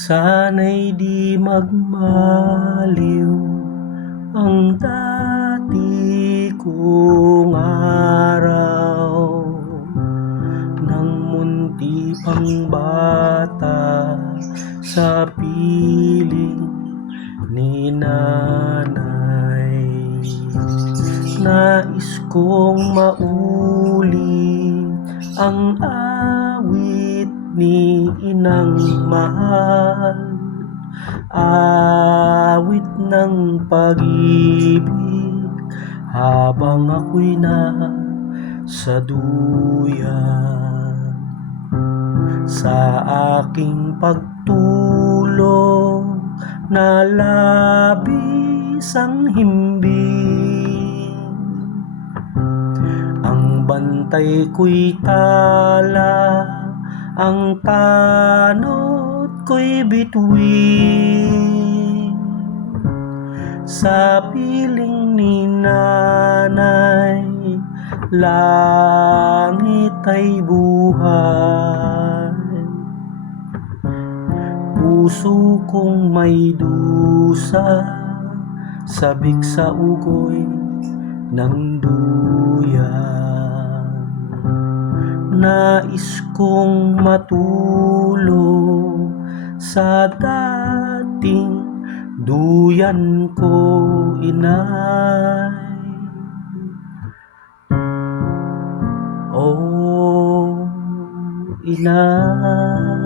Sana'y di magmaliw ang dati kong araw. Nang munti pang bata sa piling ni nanay. Nais kong maulit ang awit ni inang mahal. Awit ng pag-ibig habang ako'y na sa duyan. Sa aking pagtulog na labis ang himbing Ang bantay ko'y tala Ang tanod ko'y bituin Sa piling ni nanay. Langit ay buhay. Puso kong may dusa Sabik sa ugoy ng duyan Nais kong matulog sa dating duyan ko inay. Oh, inay